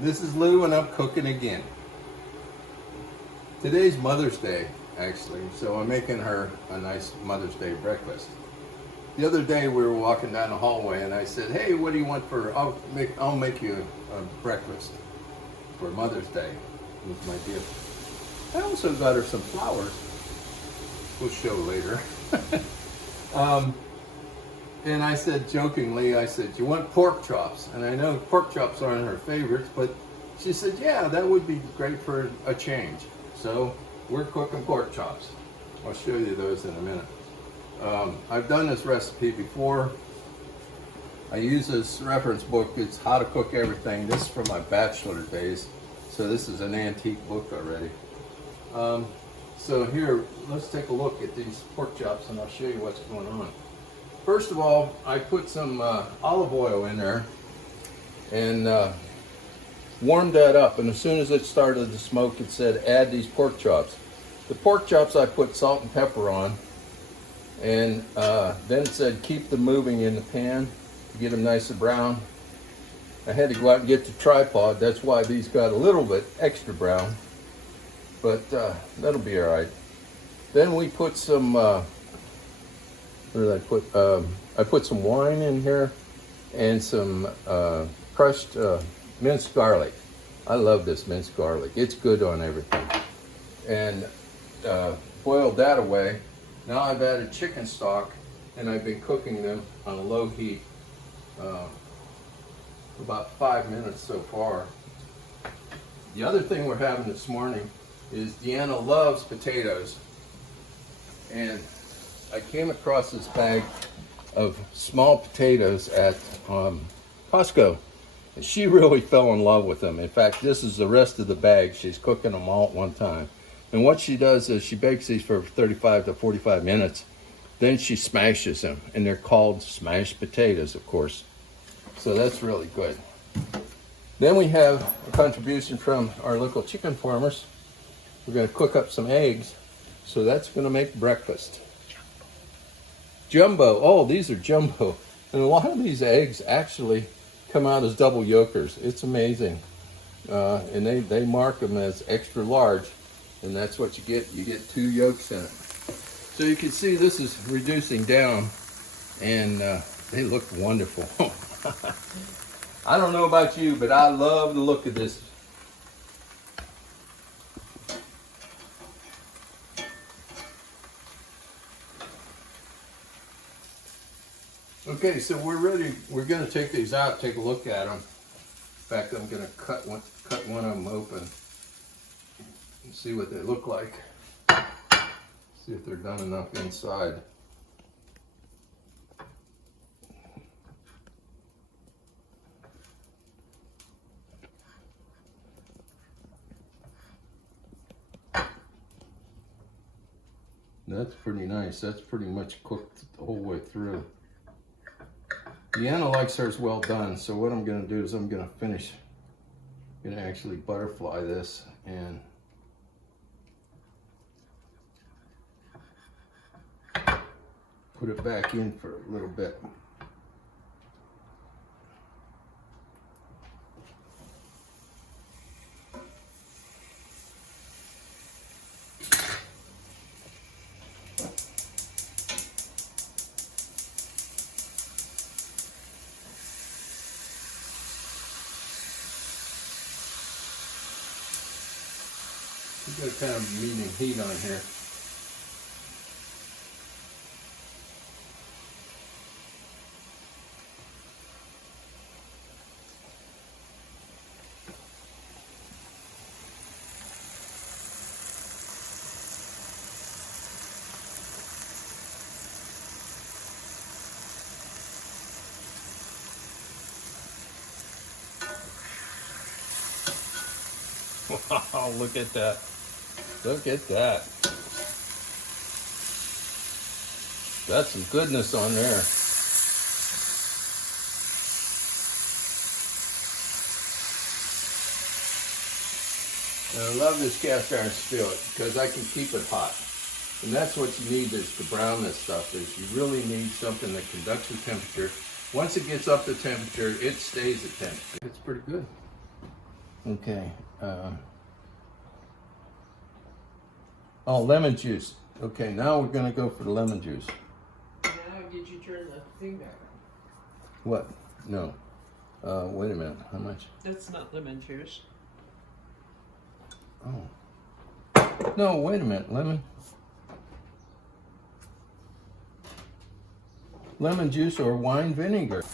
This is Lou and I'm cooking again. Today's Mother's Day, actually, so I'm making her a nice Mother's Day breakfast. The other day we were walking down the hallway and I said, hey, what do you want for, I'll make you a breakfast for Mother's Day with my gift. I also got her some flowers. We'll show later. And I said jokingly, I said, you want pork chops? And I know pork chops aren't her favorites, but she said, yeah, that would be great for a change. So we're cooking pork chops. I'll show you those in a minute. I've done this recipe before. I use this reference book. It's How to Cook Everything. This is from my bachelor days. So this is an antique book already. So here, let's take a look at these pork chops and I'll show you what's going on. First of all, I put some olive oil in there and warmed that up. And as soon as it started to smoke, it said add these pork chops. The pork chops I put salt and pepper on. And then it said keep them moving in the pan to get them nice and brown. I had to go out and get the tripod. That's why these got a little bit extra brown. But that'll be all right. Then we put some... what did I put? I put some wine in here and some crushed minced garlic. I love this minced garlic. It's good on everything. And boiled that away. Now I've added chicken stock and I've been cooking them on a low heat about 5 minutes so far. The other thing we're having this morning is Deanna loves potatoes. And I came across this bag of small potatoes at Costco. And she really fell in love with them. In fact, this is the rest of the bag. She's cooking them all at one time. And what she does is she bakes these for 35 to 45 minutes. Then she smashes them. And they're called smashed potatoes, of course. So that's really good. Then we have a contribution from our local chicken farmers. We're going to cook up some eggs. So that's going to make breakfast. Jumbo. Oh, these are jumbo. And a lot of these eggs actually come out as double yolkers. It's amazing. And they mark them as extra large. And that's what you get. You get 2 yolks in it. So you can see this is reducing down. And they look wonderful. I don't know about you, but I love the look of this. Okay, so we're ready. We're going to take these out, take a look at them. In fact, I'm going to cut one of them open and see what they look like. See if they're done enough inside. That's pretty nice. That's pretty much cooked the whole way through. Deanna likes hers well done, so what I'm going to do is I'm going to finish. I'm going to actually butterfly this and put it back in for a little bit. We've got kind of medium heat on here. Wow, look at that. Look at that. That's some goodness on there. And I love this cast iron skillet because I can keep it hot. And that's what you need is to brown this stuff, is you really need something that conducts the temperature. Once it gets up to temperature, it stays at temperature. It's pretty good. Okay. Oh, lemon juice. Okay, now we're gonna go for the lemon juice. Now did you turn the thing back on? What? No. Wait a minute. How much? That's not lemon juice. Oh. No, wait a minute. Lemon juice or wine vinegar.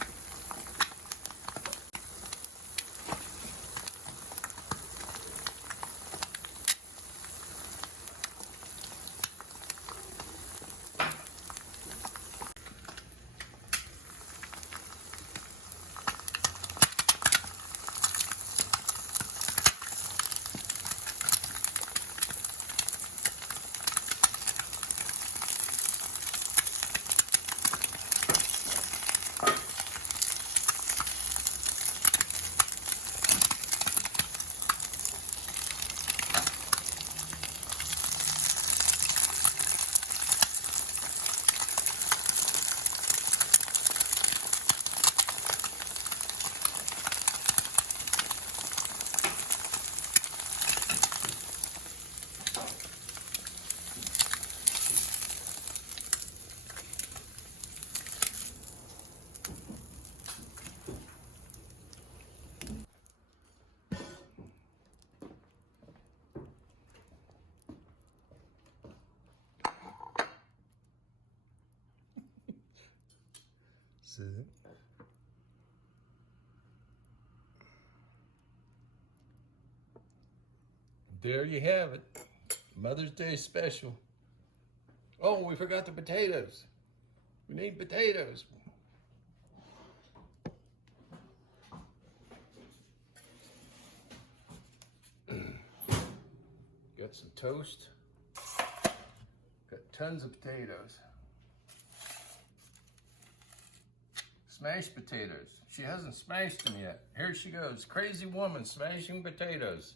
See? There you have it. Mother's Day special. Oh, we forgot the potatoes. We need potatoes. Got some toast. Got tons of potatoes. Smashed potatoes. She hasn't smashed them yet. Here she goes. Crazy woman smashing potatoes.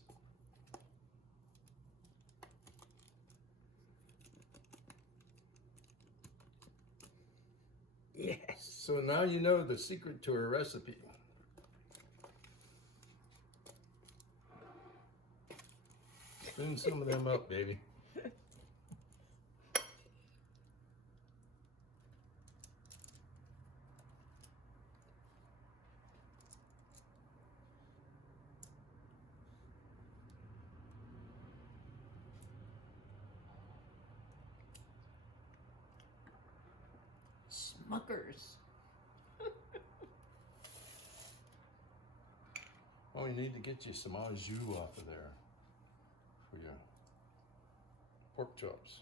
Yes. So now you know the secret to her recipe. Spoon some of them up, baby. Smuckers. Oh, you need to get you some au jus off of there for your pork chops.